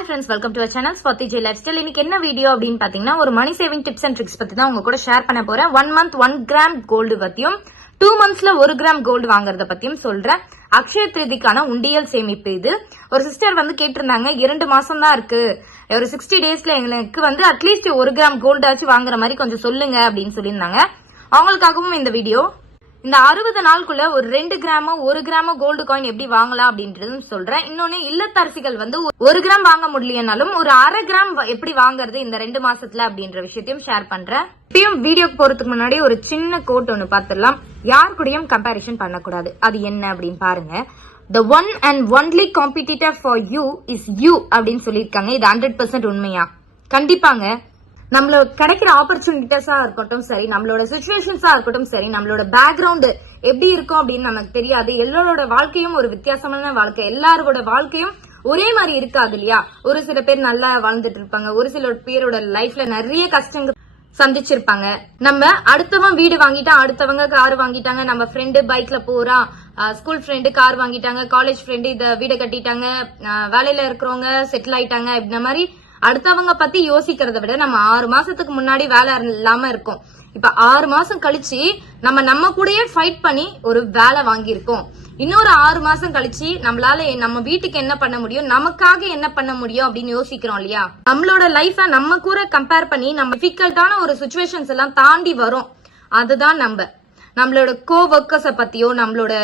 Hi friends welcome to channel Swathi J lifestyle இன்னைக்கு என்ன video அப்படின்னு பாத்தீங்கன்னா ஒரு money saving tips and tricks பத்தி தான் உங்க கூட ஷேர் பண்ண போறேன். One month one gram gold பத்தியும் டூ மந்த்ஸ்ல ஒரு கிராம் கோல்டு வாங்குறத பத்தியும் சொல்றேன். அக்ஷய திருதிக்கான உண்டியல் சேமிப்பு இது. ஒரு சிஸ்டர் வந்து கேட்டிருந்தாங்க இரண்டு மாசம் தான் இருக்கு. ஒரு சிக்ஸ்டி டேஸ்ல எங்களுக்கு வந்து அட்லீஸ்ட் ஒரு கிராம் கோல்டாச்சும் வாங்குற மாதிரி கொஞ்சம் சொல்லுங்க அப்படின்னு சொல்லியிருந்தாங்க. அவங்களுக்காகவும் இந்த வீடியோ இந்த அறுபது நாளுக்குள்ள ஒரு ரெண்டு கிராமோ ஒரு கிராமோ கோல்டு காயின் எப்படி வாங்கலாம் அப்படின்றதும் சொல்றேன். இன்னொன்னு இல்லத்தரசிகள் வந்து ஒரு கிராம் வாங்க முடியலனாலும் ஒரு அரை கிராம் வ- எப்படி வாங்குறது இந்த ரெண்டு மாசத்துல அப்படின்ற விஷயத்தையும் ஷேர் பண்றேன். இப்பயும் வீடியோக்கு போறதுக்கு முன்னாடி ஒரு சின்ன கோட் ஒன்னு பாத்துடலாம் யார் கூடயும் கம்பேரிஷன் பண்ணக்கூடாது. அது என்ன அப்படின்னு பாருங்க. The one and only competitor for you is you அப்படின்னு சொல்லியிருக்காங்க. இது ஹண்ட்ரட் பர்சன்ட் உண்மையா? கண்டிப்பாங்க. நம்மளுக்கு கிடைக்கிற ஆப்பர்ச்சுனிட்டிஸா இருக்கட்டும் சரி நம்மளோட சுச்சுவேஷன்ஸா இருக்கட்டும் சரி நம்மளோட பேக்ரவுண்டு எப்படி இருக்கும் அப்படின்னு நமக்கு தெரியாது. எல்லாரோட வாழ்க்கையும் ஒரு வித்தியாசமான வாழ்க்கை. எல்லாரோட வாழ்க்கையும் ஒரே மாதிரி இருக்காது இல்லையா? ஒரு சில பேர் நல்லா வாழ்ந்துட்டு இருப்பாங்க. ஒரு சில பேரோட லைஃப்ல நிறைய கஷ்டங்கள் சந்திச்சிருப்பாங்க. நம்ம அடுத்தவன் வீடு வாங்கிட்டான் அடுத்தவங்க கார் வாங்கிட்டாங்க நம்ம ஃப்ரெண்டு பைக்ல போறான் ஸ்கூல் ஃப்ரெண்டு கார் வாங்கிட்டாங்க காலேஜ் ஃப்ரெண்டு இதை வீடை கட்டிட்டாங்க வேலையில இருக்கிறவங்க செட்டில் ஆயிட்டாங்க இந்த மாதிரி அடுத்தவங்க பத்தி யோசிக்கிறத விட நம்ம ஆறு மாசத்துக்கு முன்னாடி வேலை இல்லாம இருக்கோம். இப்ப ஆறு மாசம் கழிச்சு நம்ம நம்ம கூடயே ஃபைட் பண்ணி ஒரு வேலை வாங்கியிருக்கோம். இன்னொரு ஆறு மாசம் கழிச்சு நம்மளால நம்ம வீட்டுக்கு என்ன பண்ண முடியும்? நமக்காக என்ன பண்ண முடியும் அப்படின்னு யோசிக்கிறோம் இல்லையா? நம்மளோட லைஃப நம்ம கூட கம்பேர் பண்ணி நம்ம டிஃபிகல்ட்டான ஒரு சுச்சுவேஷன்ஸ் எல்லாம் தாண்டி வரும். அதுதான் நம்ம. நம்மளோட கோ ஒர்க்கர்ஸை பத்தியோ நம்மளோட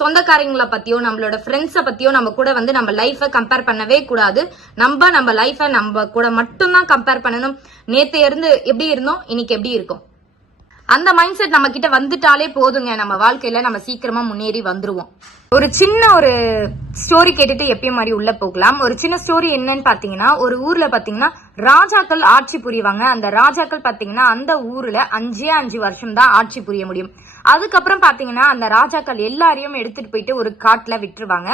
சொந்தக்காரங்களை பத்தியோ நம்மளோட ஃப்ரெண்ட்ஸை பத்தியோ நம்ம கூட வந்து நம்ம லைஃபை கம்பேர் பண்ணவே கூடாது. நம்ம நம்ம லைஃபை நம்ம கூட மட்டும்தான் கம்பேர் பண்ணணும். நேத்து இருந்து எப்படி இருந்தோம்? இன்னைக்கு எப்படி இருக்கும்? அந்த மைண்ட் செட் நம்ம கிட்ட வந்துட்டாலே போதுங்க. நம்ம வாழ்க்கையில நம்ம சீக்கிரமா முன்னேறி வந்துருவோம். ஒரு சின்ன ஒரு ஸ்டோரி கேட்டுட்டு எப்பயும் மாதிரி உள்ள போகலாம். ஒரு சின்ன ஸ்டோரி என்னன்னு பாத்தீங்கன்னா ஒரு ஊர்ல பாத்தீங்கன்னா ராஜாக்கள் ஆட்சி புரிவாங்க. அந்த ராஜாக்கள் பாத்தீங்கன்னா அந்த ஊர்ல அஞ்சே அஞ்சு வருஷம் தான் ஆட்சி புரிய முடியும். அதுக்கப்புறம் பாத்தீங்கன்னா அந்த ராஜாக்கள் எல்லாரையும் எடுத்துட்டு போயிட்டு ஒரு காட்டுல விட்டுருவாங்க.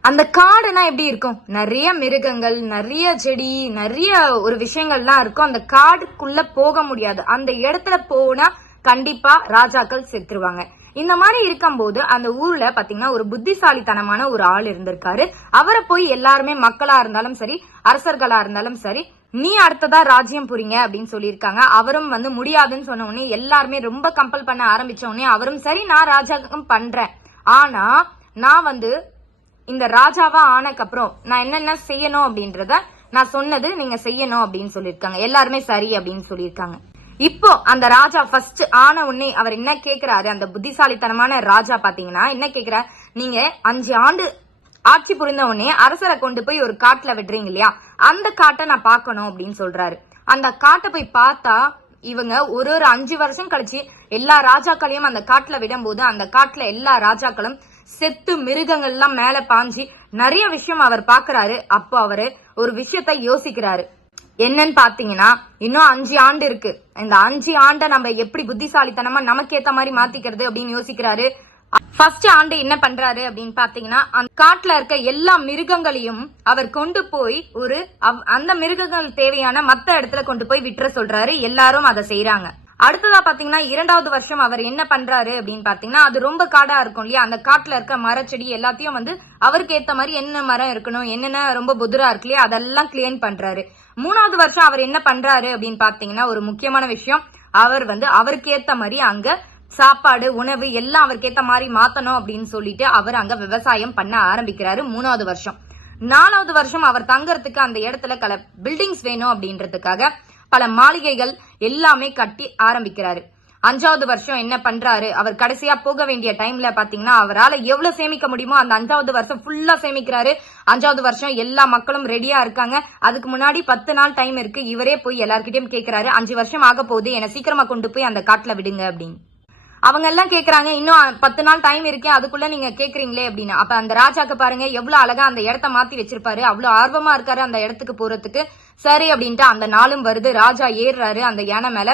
அந்த காடுனா எப்படி இருக்கும்? நிறைய மிருகங்கள் நிறைய செடி நிறைய ஒரு விஷயங்கள்லாம் இருக்கும். அந்த காடுக்குள்ள போக முடியாது. அந்த இடத்துல போனா கண்டிப்பா ராஜாக்கள் செத்துருவாங்க. இந்த மாதிரி இருக்கும்போது அந்த ஊர்ல பாத்தீங்கன்னா ஒரு புத்திசாலித்தனமான ஒரு ஆள் இருந்திருக்காரு. அவரை போய் எல்லாருமே மக்களா இருந்தாலும் சரி அரசர்களா இருந்தாலும் சரி நீ அடுத்ததா ராஜ்யம் புரிங்க அப்படின்னு சொல்லியிருக்காங்க. அவரும் வந்து முடியாதுன்னு சொன்ன உடனே எல்லாருமே ரொம்ப கம்பல் பண்ண ஆரம்பிச்ச உடனே அவரும் சரி நான் ராஜாக்கம் பண்றேன். ஆனா நான் வந்து இந்த ராஜாவா ஆனக்கப்புறம் நான் என்னென்ன செய்யணும் அப்படின்றத நான் சொன்னது நீங்க செய்யணும் அப்படின்னு சொல்லியிருக்காங்க. எல்லாருமே சரி அப்படின்னு சொல்லியிருக்காங்க. இப்போ அந்த ராஜா ஃபர்ஸ்ட் ஆன உடனே அவர் என்ன கேக்குறாரு? அந்த புத்திசாலித்தனமான ராஜா பாத்தீங்கன்னா என்ன கேக்குறாரு? நீங்க அஞ்சு ஆண்டு ஆட்சி புரிந்த உடனே அரசரை கொண்டு போய் ஒரு காட்டுல விடுறீங்க இல்லையா? அந்த காட்டை நான் பார்க்கணும் அப்படின்னு சொல்றாரு. அந்த காட்டை போய் பார்த்தா இவங்க ஒரு ஒரு அஞ்சு வருஷம் கழிச்சு எல்லா ராஜாக்களையும் அந்த காட்டுல விடும்போது அந்த காட்டுல எல்லா ராஜாக்களும் செத்து மிருகங்கள்லாம் மேல பாஞ்சு நிறைய விஷயம் அவர் பாக்குறாரு. அப்போ அவரு ஒரு விஷயத்த யோசிக்கிறாரு. என்னன்னு பாத்தீங்கன்னா இன்னும் அஞ்சு ஆண்டு இருக்கு. இந்த அஞ்சு ஆண்டை நம்ம எப்படி புத்திசாலித்தனமா நமக்கு ஏத்த மாதிரி மாத்திக்கிறது அப்படின்னு யோசிக்கிறாரு. ஃபர்ஸ்ட் ஆண்டு என்ன பண்றாரு அப்படின்னு பாத்தீங்கன்னா அந்த காட்டுல இருக்க எல்லா மிருகங்களையும் அவர் கொண்டு போய் ஒரு அந்த மிருகங்கள் தேவையான மத்த இடத்துல கொண்டு போய் விட்டுற சொல்றாரு. எல்லாரும் அதை செய்யறாங்க அடுத்ததா பாத்தீங்கன்னா இரண்டாவது வருஷம் அவர் என்ன பண்றாரு அப்படின்னு பாத்தீங்கன்னா அது ரொம்ப காடா இருக்கும் இல்லையா? அந்த காட்டுல இருக்க மரச்செடி எல்லாத்தையும் வந்து அவருக்கு ஏத்த மாதிரி என்ன மரம் இருக்கணும் என்னென்ன ரொம்ப புதுரா இருக்கு இல்லையா? அதெல்லாம் கிளீன் பண்றாரு. மூணாவது வருஷம் அவர் என்ன பண்றாரு அப்படின்னு பாத்தீங்கன்னா ஒரு முக்கியமான விஷயம். அவர் வந்து அவருக்கு ஏத்த மாதிரி அங்க சாப்பாடு உணவு எல்லாம் அவருக்கு ஏத்த மாதிரி மாத்தணும் அப்படின்னு சொல்லிட்டு அவர் அங்க விவசாயம் பண்ண ஆரம்பிக்கிறாரு மூணாவது வருஷம். நாலாவது வருஷம் அவர் தங்கறதுக்கு அந்த இடத்துல கல பில்டிங்ஸ் வேணும் அப்படின்றதுக்காக பல மாளிகைகள் எல்லாமே கட்டி ஆரம்பிக்கிறாரு. அஞ்சாவது வருஷம் என்ன பண்றாரு? அவர் கடைசியா போக வேண்டிய டைம்ல பாத்தீங்கன்னா அவரால் எவ்வளவு சேமிக்க முடியுமோ அந்த அஞ்சாவது வருஷம் ஃபுல்லா சேமிக்கிறாரு. அஞ்சாவது வருஷம் எல்லா மக்களும் ரெடியா இருக்காங்க. அதுக்கு முன்னாடி பத்து நாள் டைம் இருக்கு. இவரே போய் எல்லார்கிட்டயும் கேட்கிறாரு அஞ்சு வருஷம் ஆக போகுது. என்னை சீக்கிரமா கொண்டு போய் அந்த காட்டுல விடுங்க அப்படின்னு. அவங்க எல்லாம் கேக்குறாங்க இன்னும் பத்து நாள் டைம் இருக்கே. அதுக்குள்ள நீங்க கேக்குறீங்களே அப்படின்னு. அப்ப அந்த ராஜாக்கு பாருங்க எவ்வளவு அழகா அந்த இடத்த மாத்தி வச்சிருப்பாரு. அவ்வளவு ஆர்வமா இருக்காரு அந்த இடத்துக்கு போறதுக்கு. சரி அப்படின்ட்டு அந்த நாளும் வருது. ராஜா ஏறுறாரு அந்த யானை மேல.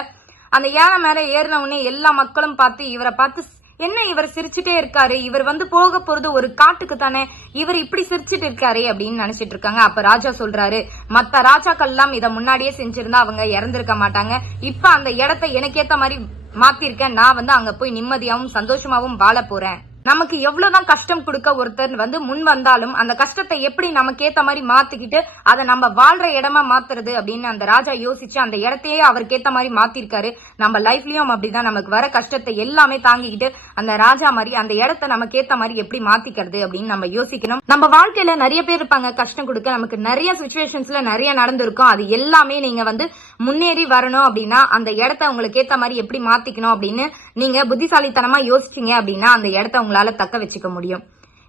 அந்த யானை மேல ஏறின உடனே எல்லா மக்களும் பார்த்து இவரை பார்த்து என்ன இவர் சிரிச்சுட்டே இருக்காரு? இவர் வந்து போக போறது ஒரு காட்டுக்கு தானே? இவர் இப்படி சிரிச்சுட்டு இருக்காரு? அப்படின்னு நினைச்சிட்டு இருக்காங்க. அப்ப ராஜா சொல்றாரு மத்த ராஜாக்கள் எல்லாம் இதை முன்னாடியே செஞ்சிருந்தா அவங்க இறந்திருக்க மாட்டாங்க. இப்ப அந்த இடத்த எனக்கேத்த மாதிரி மாத்திருக்கேன். நான் வந்து அங்க போய் நிம்மதியாவும் சந்தோஷமாவும் வாழ போறேன். நமக்கு எவ்வளவுதான் கஷ்டம் கொடுக்க ஒருத்தர் வந்து முன் வந்தாலும் அந்த கஷ்டத்தை எப்படி நமக்கு ஏத்த மாதிரி மாத்திக்கிட்டு அதை நம்ம வாழ்ற இடமா மாத்துறது அப்படின்னு அந்த ராஜா யோசிச்சு அந்த இடத்தையே அவருக்கு ஏத்த மாதிரி மாத்திருக்காரு. நம்ம லைஃப்லயும் அப்படிதான். நமக்கு வர கஷ்டத்தை எல்லாமே தாங்கிக்கிட்டு அந்த ராஜா மாதிரி அந்த இடத்த நமக்கு ஏத்த மாதிரி எப்படி மாத்திக்கிறது அப்படின்னு நம்ம யோசிக்கணும். நம்ம வாழ்க்கையில நிறைய பேர் இருப்பாங்க. கஷ்டம் கொடுக்க நமக்கு நிறைய சுச்சுவேஷன்ஸ்ல நிறைய நடந்திருக்கும். அது எல்லாமே நீங்க வந்து முன்னேறி வரணும் அப்படின்னா அந்த இடத்த உங்களுக்கு ஏத்த மாதிரி எப்படி மாத்திக்கணும் அப்படின்னு நீங்க புத்திசாலித்தனமா யோசிச்சீங்க அப்படின்னா அந்த இடத்த உங்களால தக்க வச்சுக்க முடியும்.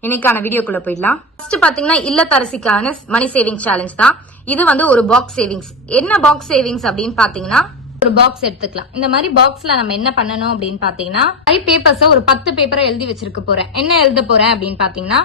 இன்னைக்கான வீடியோக்குள்ள போயிடலாம். ஃபர்ஸ்ட் பாத்தீங்கன்னா இல்லத்தரசிக்கான மணி சேவிங் சேலஞ்ச் தான். இது வந்து ஒரு பாக்ஸ் சேவிங்ஸ் என்ன பாக்ஸ் சேவிங்ஸ் அப்படின்னு பாத்தீங்கன்னா ஒரு பாக்ஸ் எடுத்துக்கலாம். இந்த மாதிரி பாக்ஸ்ல நம்ம என்ன பண்ணணும் அப்படின்னு பாத்தீங்கன்னா ஃபைவ் பேப்பர்ஸ் ஒரு பத்து பேப்பரை எழுதி வச்சிருக்க போறேன். என்ன எழுத போறேன் அப்படின்னு பாத்தீங்கன்னா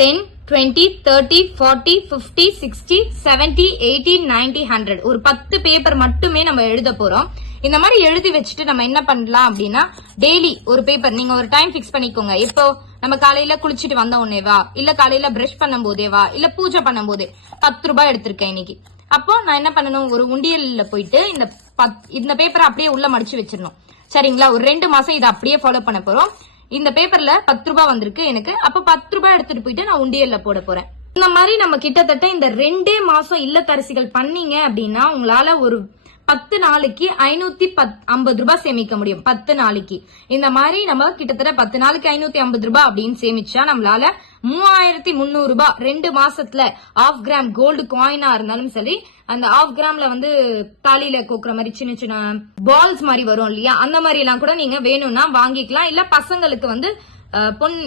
ten twenty thirty forty fifty sixty seventy eighty ninety hundred ஒரு பத்து பேப்பர் மட்டுமே நம்ம எழுத போறோம். இந்த மாதிரி எழுதி வச்சுட்டு நம்ம என்ன பண்ணலாம் அப்படின்னா டெய்லி ஒரு பேப்பர் நீங்க ஒரு டைம் ஃபிக்ஸ் பண்ணிக்கோங்க. இப்போ நம்ம காலையில குளிச்சுட்டு வந்த உடனேவா? இல்ல காலையில பிரஷ் பண்ணும் போதேவா? இல்ல பூஜை பண்ணும் போதே. பத்து ரூபாய் எடுத்திருக்கேன் இன்னைக்கு. அப்போ நான் என்ன பண்ணணும்? ஒரு உண்டியல்ல போயிட்டு இந்த பத்- இந்த பேப்பரை அப்படியே உள்ள மடிச்சு வச்சிடணும். சரிங்களா? ஒரு ரெண்டு மாசம் இதை அப்படியே ஃபாலோ பண்ண போறோம். இந்த பேப்பர்ல பத்து ரூபாய் வந்திருக்கு எனக்கு. அப்ப பத்து ரூபாய் எடுத்துட்டு போயிட்டு நான் உண்டியல்ல போட போறேன். இந்த மாதிரி நம்ம கிட்டத்தட்ட இந்த ரெண்டே மாசம் இல்லத்தரசிகள் பண்ணீங்க அப்படின்னா உங்களால ஒரு பத்து நாளைக்கு ஐநூத்தி பத் ஐம்பது ரூபாய் சேமிக்க முடியும். பத்து நாளைக்கு. இந்த மாதிரி நம்ம கிட்டத்தட்ட பத்து நாளைக்கு ஐநூத்தி ஐம்பது ரூபாய் அப்படின்னு சேமிச்சா நம்மளால மூவாயிரத்தி முந்நூறு ரூபாய் ரெண்டு மாசத்துல ஆஃப் கிராம் கோல்டு காயினா இருந்தாலும் சரி அந்த ஆஃப் கிராம்ல வந்து தாலியில கோக்குற மாதிரி சின்ன சின்ன பால்ஸ் மாதிரி வரும் இல்லையா? அந்த மாதிரி எல்லாம் கூட நீங்க வேணும்னா வாங்கிக்கலாம். இல்ல பசங்களுக்கு வந்து பொன்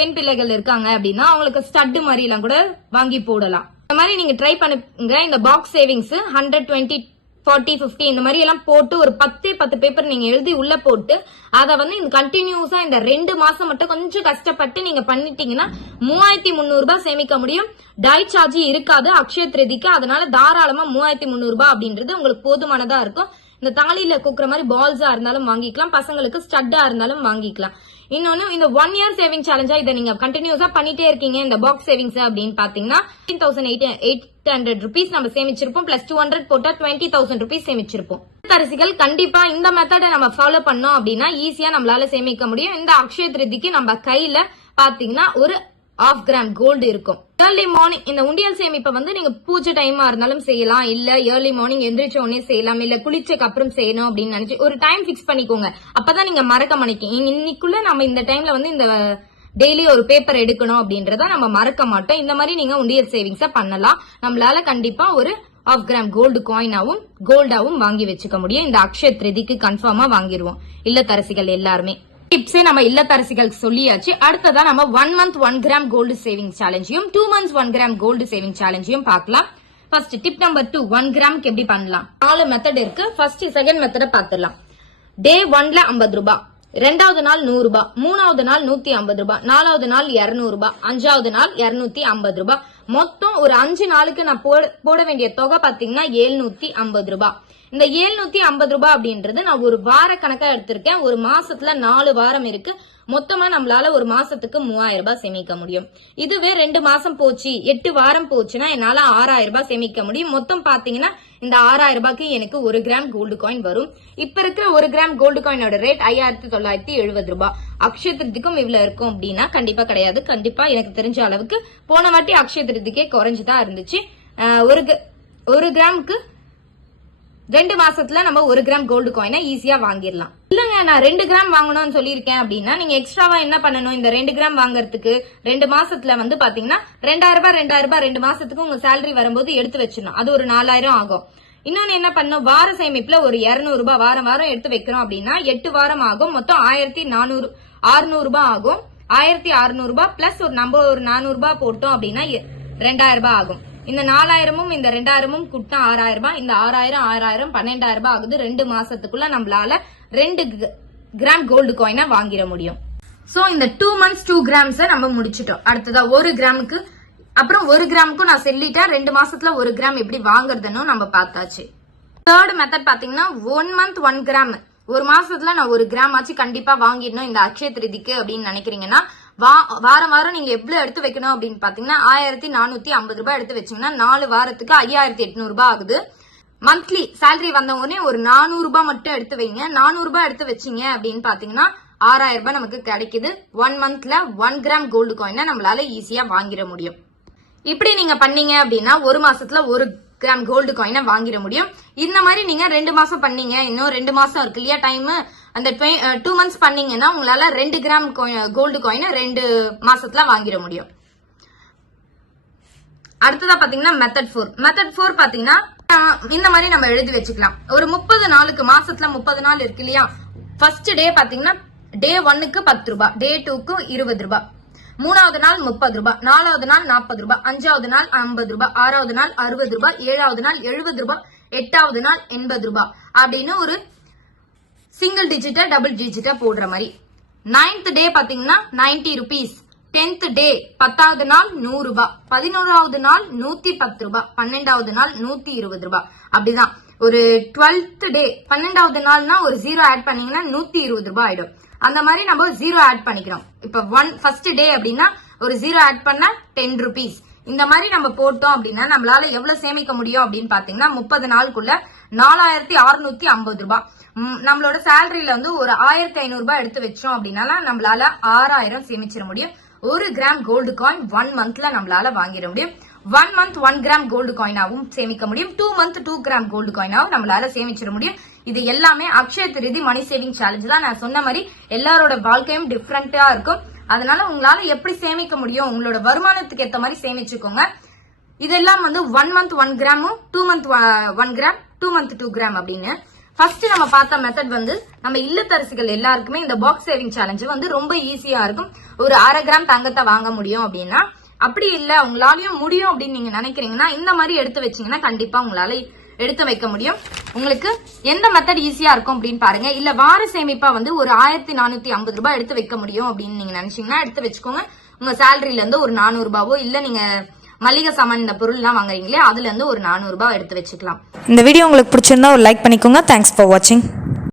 பெண் பிள்ளைகள் இருக்காங்க அப்படின்னா அவங்களுக்கு ஸ்டட்டு மாதிரி எல்லாம் கூட வாங்கி போடலாம். இந்த மாதிரி நீங்க ட்ரை பண்ணுங்க. இந்த box savings hundred twenty forty fifty இந்த மாதிரி எல்லாம் போட்டு ஒரு பத்து பத்து பேப்பர் நீங்க எழுதி உள்ள போட்டு அதை வந்து இந்த கண்டினியூஸா இந்த ரெண்டு மாசம் மட்டும் கொஞ்சம் கஷ்டப்பட்டு நீங்க பண்ணிட்டீங்கன்னா மூவாயிரத்தி முந்நூறு ரூபாய் சேமிக்க முடியும். டை சார்ஜ் இருக்காது. அக்ஷய திருதிக்கு. அதனால தாராளமா மூவாயிரத்தி முந்நூறு ரூபாய் அப்படின்றது உங்களுக்கு போதுமானதா இருக்கும். இந்த தாலியில குக்குற மாதிரி பால்ஸா இருந்தாலும் வாங்கிக்கலாம். பசங்களுக்கு ஸ்டட்டா இருந்தாலும் வாங்கிக்கலாம். இன்னொன்னு இந்த ஒன் இயர் சேவிங் சேலஞ்சா இதை நீங்க கண்டினியூஸா பண்ணிட்டே இருக்கீங்க. இந்த பாக்ஸ் சேவிங்ஸ் அப்படின்னு பாத்தீங்கன்னா thousand eight eight hundred rupees நம்ம சேமிச்சிருப்போம். பிளஸ் டூ ஹண்ட்ரட் போட்டா டுவெண்ட்டி தௌசண்ட் ருபீஸ் சேமிச்சிருப்போம். அரிசிகள் கண்டிப்பா இந்த மெத்தடை நம்ம ஃபாலோ பண்ணோம் அப்படின்னா ஈஸியா நம்மளால சேமிக்க முடியும். இந்த அக்ஷய திருதிக்கு நம்ம கையில பாத்தீங்கன்னா ஒரு ஆஃப் கிராம் கோல்டு இருக்கும். ஏர்லி மார்னிங் இந்த உண்டியல் சேமிப்பை வந்து நீங்க பூஜை டைமா இருந்தாலும் செய்யலாம். இல்ல ஏர்லி மார்னிங் எந்திரிச்ச உடனே செய்யலாம். இல்ல குளிச்சக்கு அப்புறம் செய்யணும் அப்படின்னு நினைச்சு ஒரு டைம் ஃபிக்ஸ் பண்ணிக்கோங்க. அப்பதான் நீங்க மறக்க மாட்டீங்க. இன்னைக்குள்ள நம்ம இந்த டைம்ல வந்து இந்த டெய்லி ஒரு பேப்பர் எடுக்கணும் அப்படின்றத நம்ம மறக்க மாட்டோம். இந்த மாதிரி நீங்க உண்டியல் சேவிங்ஸ பண்ணலாம். நம்மளால கண்டிப்பா ஒரு ஆஃப் கிராம் கோல்டு காயினாவும் கோல்டாவும் வாங்கி வச்சுக்க முடியும். இந்த அக்ஷய திருதிக்கு கன்ஃபார்மா வாங்கிடுவோம் இல்லத்தரசிகள் எல்லாருமே. டிப்ஸே நம்ம இல்லத்தரசிகளுக்கு சொல்லியாச்சு. அடுத்ததா நம்ம one month one gram gold saving சேலஞ்சையும் two months one gram gold saving சேலஞ்சையும் பார்க்கலாம். First tip number two one கிராம்க்கு எப்படி பண்ணலாம்? நாலு மெத்தட் இருக்கு. ஃபர்ஸ்ட் செகண்ட் மெத்தட பாத்துடலாம் டே ஒன்ல ஐம்பது ரூபாய் ரெண்டாவது நாள் நூறு ரூபாய் மூணாவது நாள் நூத்தி ஐம்பது ரூபாய் நாலாவது நாள் இருநூறு ரூபாய் அஞ்சாவது நாள் இருநூத்தி ஐம்பது ரூபாய் மொத்தம் ஒரு அஞ்சு நாளுக்கு நான் போட போட வேண்டிய தொகை பாத்தீங்கன்னா எழுநூத்தி ஐம்பது ரூபாய் இந்த எழுநூத்தி ஐம்பது ரூபாய் அப்படின்றது நான் ஒரு வார கணக்கா எடுத்திருக்கேன். ஒரு மாசத்துல நாலு வாரம் இருக்கு. மொத்தமா நம்மளால ஒரு மாசத்துக்கு மூவாயிரம் ரூபாய் சேமிக்க முடியும். இதுவே ரெண்டு மாசம் போச்சு. எட்டு வாரம் போச்சுன்னா என்னால ஆறாயிரம் ரூபாய் சேமிக்க முடியும். மொத்தம் பாத்தீங்கன்னா இந்த ஆறாயிரம் ரூபாய்க்கு எனக்கு ஒரு கிராம் கோல்டு காயின் வரும். இப்ப இருக்கிற ஒரு கிராம் கோல்டு காயினோட ரேட் ஐயாயிரத்தி தொள்ளாயிரத்தி எழுபது ரூபாய் அக்ஷய திருதிக்கும் இவ்வளவு இருக்கும் அப்படின்னா கண்டிப்பா கிடையாது. கண்டிப்பா எனக்கு தெரிஞ்ச அளவுக்கு போன வாட்டி அக்ஷய திருதிக்கே குறைஞ்சுதான் இருந்துச்சு. ஒரு ஒரு கிராமுக்கு ரெண்டு மாசத்துல நம்ம ஒரு கிராம் கோல்டு காயினை ஈஸியா வாங்கிடலாம். இல்லங்க நான் ரெண்டு கிராம் வாங்கணும்னு சொல்லியிருக்கேன் அப்படின்னா நீங்க எக்ஸ்ட்ராவா என்ன பண்ணணும்? இந்த ரெண்டு கிராம் வாங்குறதுக்கு ரெண்டு மாசத்துல வந்து பாத்தீங்கன்னா ரெண்டாயிரம் ரூபாய் ரெண்டாயிரம் ரூபாய் ரெண்டு மாசத்துக்கு உங்க சேலரி வரும்போது எடுத்து வச்சிடணும். அது ஒரு நாலாயிரம் ஆகும். இன்னொன்னு என்ன பண்ணணும்? வார சேமிப்புல ஒரு 200 ரூபாய் வாரம் வாரம் எடுத்து வைக்கிறோம் அப்படின்னா எட்டு வாரம் ஆகும். மொத்தம் ஆயிரத்தி நானூறு ஆறுநூறு ரூபாய் ஆகும். ஆயிரத்தி அறுநூறு ரூபாய் பிளஸ் ஒரு நம்ம ஒரு நானூறு ரூபாய் போட்டோம் அப்படின்னா எ- ரெண்டாயிரம் ரூபாய் ஆகும். இந்த நாலாயிரமும் இந்த ரெண்டாயிரமும் கூட்டினா ஆறாயிரம் ரூபாய். இந்த ஆறாயிரம் ஆறாயிரம் பன்னெண்டாயிரம் ரூபாய் ஆகுது. ரெண்டு மாசத்துக்குள்ள நம்மளால ரெண்டு கிராம் கோல்டு காயினா வாங்கிட முடியும். சோ இந்த டூ மந்த்ஸ் டூ கிராம்ஸை நம்ம முடிச்சிட்டோம். அடுத்ததா ஒரு கிராமுக்கு அப்புறம் ஒரு கிராமுக்கும் நான் சொல்லிட்டேன் ரெண்டு மாசத்துல ஒரு கிராம் எப்படி வாங்குறதுன்னு நம்ம பார்த்தாச்சு. தேர்ட் மெத்தட் பாத்தீங்கன்னா ஒன் மந்த் ஒன் கிராம் ஒரு மாசத்துல நான் ஒரு கிராம் ஆச்சு கண்டிப்பா வாங்கிடணும் இந்த அக்ஷய திருதிக்கு அப்படின்னு நினைக்கிறீங்கன்னா வா- வாரம் வாரம் நீங்க எவ்வளவு எடுத்து வைக்கணும் அப்படின்னு பாத்தீங்கன்னா ஆயிரத்தி நானூத்தி ஐம்பது ரூபாய் எடுத்து வச்சீங்கன்னா நாலு வாரத்துக்கு ஐயாயிரத்தி எட்நூறு ரூபாய் ஆகுது. மந்த்லி சேலரி வந்த ஒரு நானூறு ரூபாய் மட்டும் எடுத்து வைங்க. நானூறு ரூபாய் எடுத்து வச்சீங்க அப்படின்னு பாத்தீங்கன்னா ஆறாயிரம் ரூபாய் நமக்கு கிடைக்குது. ஒன் மந்த்ல ஒன் கிராம் கோல்டு காயினை நம்மளால ஈஸியா வாங்கிட முடியும். இப்படி நீங்க பண்ணீங்க அப்படின்னா ஒரு மாசத்துல ஒரு கிராம் கோல்டு காயினை வாங்கிட முடியும். இந்த மாதிரி நீங்க ரெண்டு மாசம் பண்ணீங்க. இன்னும் ரெண்டு மாசம் இருக்கு இல்லையா டைம் அந்த டூ மந்த்ஸ் பண்ணீங்கன்னா உங்களால ரெண்டு கிராம் கோல்டு காயினை ரெண்டு மாசத்துல வாங்கிட முடியும். அடுத்ததா பாத்தீங்கன்னா மெத்தட் ஃபோர் மெத்தட் ஃபோர் பாத்தீங்கன்னா இந்த மாதிரி நம்ம எழுதி வச்சுக்கலாம். ஒரு முப்பது நாளுக்கு மாசத்துல முப்பது நாள் இருக்கு இல்லையா? ஃபர்ஸ்ட் டே பாத்தீங்கன்னா டே ஒன்னுக்கு பத்து ரூபாய் டே டூக்கு இருபது ரூபாய் மூணாவது நாள் முப்பது ரூபாய் நாலாவது நாள் நாற்பது ரூபாய் அஞ்சாவது நாள் ஐம்பது ரூபாய் ஆறாவது நாள் அறுபது ரூபாய் ஏழாவது நாள் எழுபது ரூபாய் எட்டாவது நாள் எண்பது ரூபாய் அப்படின்னு ஒரு சிங்கிள் டிஜிட்டா டபுள் டிஜிட்டா போடுற மாதிரி. நைன்த் டே பாத்தீங்கன்னா 90 ருபீஸ் டென்த் டே பத்தாவது நாள் நூறு ரூபாய் பதினோராவது நாள் நூத்தி பத்து ரூபாய் பன்னெண்டாவது நாள் நூத்தி இருபது ரூபாய் அப்படிதான். ஒரு டுவெல்த் டே பன்னெண்டாவது நாள்னா ஒரு ஜீரோ ஆட் பண்ணீங்கன்னா நூத்தி இருபது ரூபாய் ஆயிடும். அந்த மாதிரி நம்ம ஜீரோ ஆட் பண்ணிக்கிறோம். இப்ப ஒன் ஃபர்ஸ்ட் டே அப்படின்னா ஒரு ஜீரோ ஆட் பண்ணா டென் ருபீஸ் இந்த மாதிரி நம்ம போட்டோம் அப்படின்னா நம்மளால எவ்வளவு சேமிக்க முடியும் அப்படின்னு பாத்தீங்கன்னா முப்பது நாளுக்குள்ள நாலாயிரத்தி அறுநூத்தி ஐம்பது ரூபாய் நம்மளோட சேலரியில வந்து ஒரு ஆயிரத்தி ஐநூறு ரூபாய் எடுத்து வச்சோம் அப்படின்னால நம்மளால ஆறாயிரம் சேமிச்சிட முடியும். ஒரு கிராம் கோல்டு காயின் ஒன் மந்த்ல நம்மளால வாங்கிட முடியும். One month one gram gold காயினாவும் சேமிக்க முடியும். Two month two gram gold காயினாவும் நம்மளால சேமிச்சிட முடியும். இது எல்லாமே Akshaya Tritiya money saving challenge தான். நான் சொன்ன மாதிரி எல்லாரோட வாழ்க்கையும் டிஃப்ரெண்டா இருக்கும். அதனால உங்களால எப்படி சேமிக்க முடியும்? உங்களோட வருமானத்துக்கு ஏத்த மாதிரி சேமிச்சுக்கோங்க. இதெல்லாம் வந்து one month one கிராமும் two month one gram two month two gram அப்படின்னு. ஃபர்ஸ்ட் நம்ம பார்த்த மெத்தட் வந்து நம்ம இல்லத்தரசிகள் எல்லாருக்குமே இந்த பாக்ஸ் சேவிங் சேலஞ்சு வந்து ரொம்ப ஈஸியா இருக்கும். ஒரு அரை கிராம் தங்கத்தை வாங்க முடியும் அப்படின்னா அப்படி இல்ல உங்களாலையும் முடியும் அப்படின்னு நீங்க நினைக்கிறீங்கன்னா இந்த மாதிரி எடுத்து வச்சீங்கன்னா கண்டிப்பா உங்களால எடுத்து வைக்க முடியும். உங்களுக்கு எந்த மெத்தட் ஈஸியா இருக்கும் அப்படின்னு பாருங்க. இல்ல வார சேமிப்பா வந்து ஒரு ஆயிரத்தி நானூத்தி ஐம்பது ரூபாய் எடுத்து வைக்க முடியும் அப்படின்னு நீங்க நினைச்சீங்கன்னா எடுத்து வச்சுக்கோங்க. உங்க சேலரியில இருந்து ஒரு நானூறு ரூபாவோ இல்ல நீங்க மளிகை சாமான் இந்த பொருள் எல்லாம் வாங்குறீங்களே அதுல இருந்து ஒரு நானூறு ரூபாய் எடுத்து வச்சுக்கலாம். இந்த வீடியோ உங்களுக்கு பிடிச்சிருந்தா ஒரு லைக் பண்ணிக்கோங்க. தேங்க்ஸ் ஃபார் வாட்சிங்